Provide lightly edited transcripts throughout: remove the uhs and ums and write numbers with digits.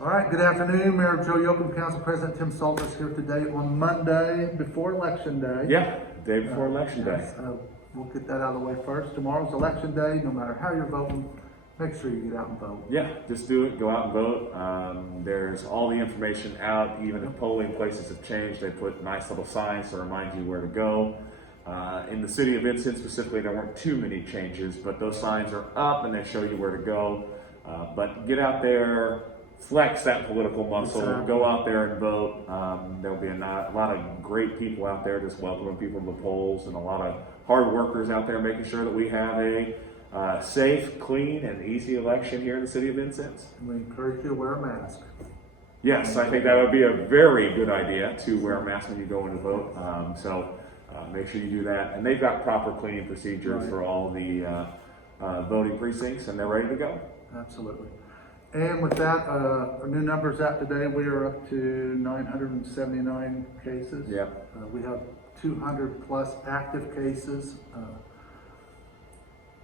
All right, good afternoon. Mayor Joe Yoakum, Council President Tim Salters here today on Monday before Election Day. Yeah, day before Election Day. Yes, we'll get that out of the way first. Tomorrow's Election Day. No matter how you're voting, make sure you get out and vote. Yeah, just do it. Go out and vote. There's all the information out. Even if polling places have changed, they put nice little signs to remind you where to go. In the city of Vincent specifically, there weren't too many changes, but those signs are up and they show you where to go. But get out there, flex that political muscle, Exactly. Go out there and vote. There'll be a lot of great people out there just welcoming people to the polls, and a lot of hard workers out there making sure that we have a safe, clean, and easy election here in the city of Vincent. We encourage you to wear a mask. Yes, I think that would be a very good idea to wear a mask when you go in to vote. Make sure you do that. And they've got proper cleaning procedures Right. for all the voting precincts, and they're ready to go. Absolutely. And with that, our new numbers out today, we are up to 979 cases. Yep. We have 200 plus active cases.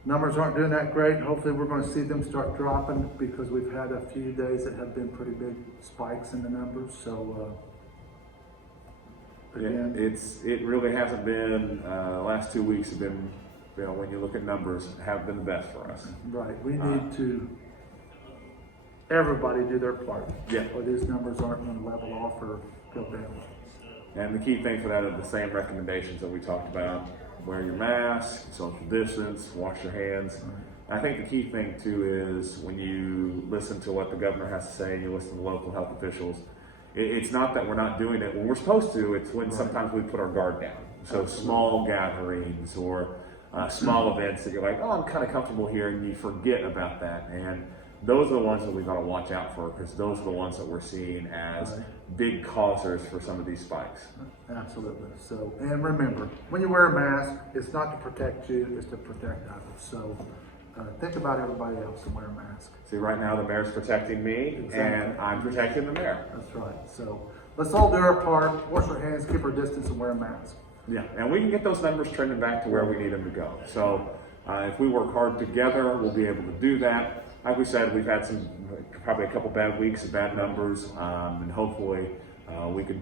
Numbers aren't doing that great. Hopefully we're going to see them start dropping because we've had a few days that have been pretty big spikes in the numbers. So again, It really hasn't been, the last 2 weeks have been, when you look at numbers, have been the best for us. right, we need to, everybody do their part. Yeah. Or these numbers aren't going to level off or go down. And the key thing for that are the same recommendations that we talked about. Wear your mask, social distance, wash your hands. I think the key thing too is when you listen to what the governor has to say and you listen to local health officials, it's not that we're not doing it when we're supposed to, it's when sometimes we put our guard down. So small gatherings or small events that you're like, oh, I'm kind of comfortable here, and you forget about that. And those are the ones that we've got to watch out for, because those are the ones that we're seeing as big causers for some of these spikes. Absolutely. So, and remember, when you wear a mask, it's not to protect you, it's to protect others. So think about everybody else and wear a mask. See, right now the mayor's protecting me, Exactly. and I'm protecting the mayor. That's right. So let's all do our part, wash our hands, keep our distance, and wear a mask. Yeah, and we can get those numbers trending back to where we need them to go. So if we work hard together, we'll be able to do that. Like we said, we've had probably a couple bad weeks of bad numbers, and hopefully we can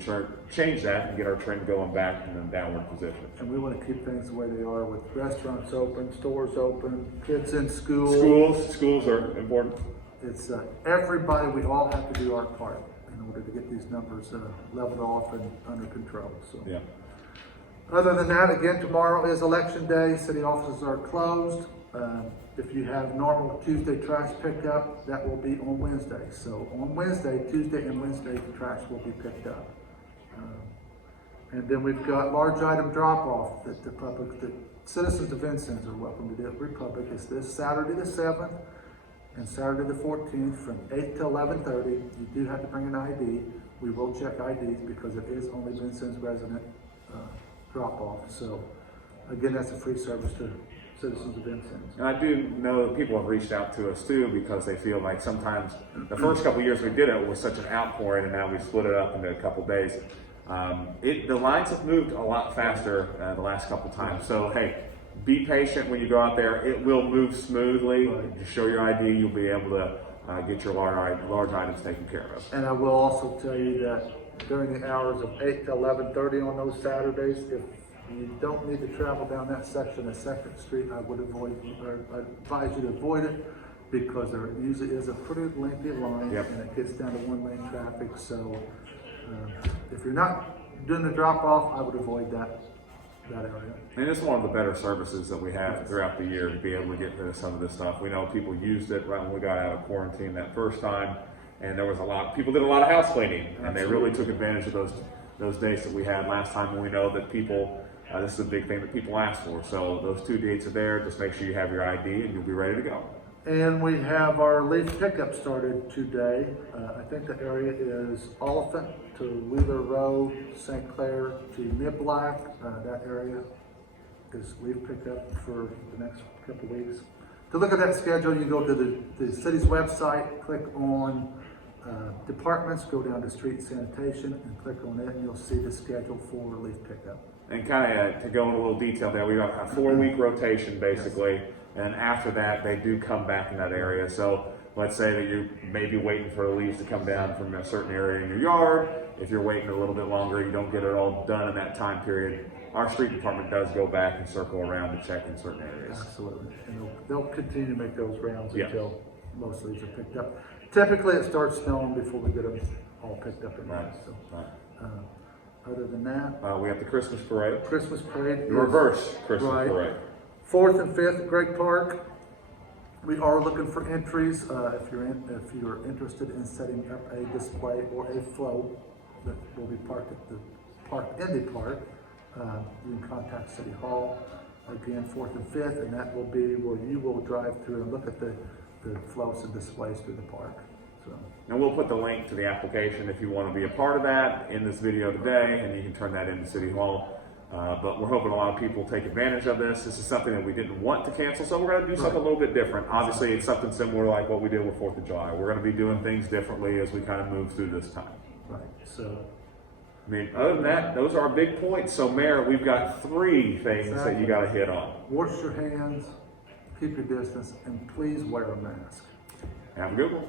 change that and get our trend going back in a downward position. And we want to keep things the way they are, with restaurants open, stores open, kids in school. Schools are important. It's everybody, we all have to do our part in order to get these numbers leveled off and under control. So. Yeah. Other than that, again, tomorrow is Election Day. City offices are closed. If you have normal Tuesday trash pickup, that will be on Wednesday. So on Wednesday, Tuesday and Wednesday, the trash will be picked up. And then we've got large item drop-off that the public, the citizens of Vincennes are welcome to do at Republic. It's this Saturday the 7th and Saturday the 14th from 8 to 11:30. You do have to bring an ID. We will check IDs because it is only Vincennes resident drop-off. So again, that's a free service to citizens of Vincennes. And I do know that people have reached out to us too, because they feel like sometimes the first couple of years we did it was such an outpouring, and now we split it up into a couple of days. The lines have moved a lot faster the last couple times. So hey, be patient when you go out there. It will move smoothly. Right. Just show your ID, you'll be able to get your large items taken care of. And I will also tell you that during the hours of 8 to 11:30 on those Saturdays, if you don't need to travel down that section of 2nd Street, I would I advise you to avoid it, because there usually is a pretty lengthy line. Yep. And it gets down to one-lane traffic. So if you're not doing the drop-off, I would avoid that area. And it's one of the better services that we have throughout the year, to be able to get rid of some of this stuff. We know people used it right when we got out of quarantine that first time, and there was people did a lot of house cleaning, and they really took advantage of those days that we had last time. And we know that people, this is a big thing that people ask for. So those 2 dates are there. Just make sure you have your ID and you'll be ready to go. And we have our leaf pickup started today. I think the area is Oliphant to Wheeler Road, St. Clair to Niblack. That area is leaf pickup for the next couple of weeks. To look at that schedule, you go to the city's website, click on departments, go down to street sanitation and click on it, and you'll see the schedule for leaf pickup. And kind of to go into a little detail there, we got a 4-week rotation basically. And after that, they do come back in that area. So let's say that you may be waiting for the leaves to come down from a certain area in your yard. If you're waiting a little bit longer, you don't get it all done in that time period. Our street department does go back and circle around to check in certain areas. Absolutely. And they'll continue to make those rounds Yeah. until most leaves are picked up. Typically, it starts snowing before we get them all picked up at night. Right. So, Right. other than that, We have the Christmas parade, Christmas parade. the is- reverse Christmas Right. parade. 4th and 5th at Greg Park. We are looking for entries. If you're interested in setting up a display or a float that will be parked at the park in the park, you can contact City Hall. Again, 4th and 5th, and that will be where you will drive through and look at the floats and displays through the park. So, And we'll put the link to the application if you want to be a part of that in this video today, and you can turn that into City Hall. But we're hoping a lot of people take advantage of this. This is something that we didn't want to cancel, so we're going to do something a little bit different. Obviously, it's something similar like what we did with 4th of July. We're going to be doing things differently as we kind of move through this time. right. So, I mean, other than that, those are our big points. So, Mayor, we've got 3 things that you got to hit on. wash your hands, keep your distance, and please wear a mask. Have a good one.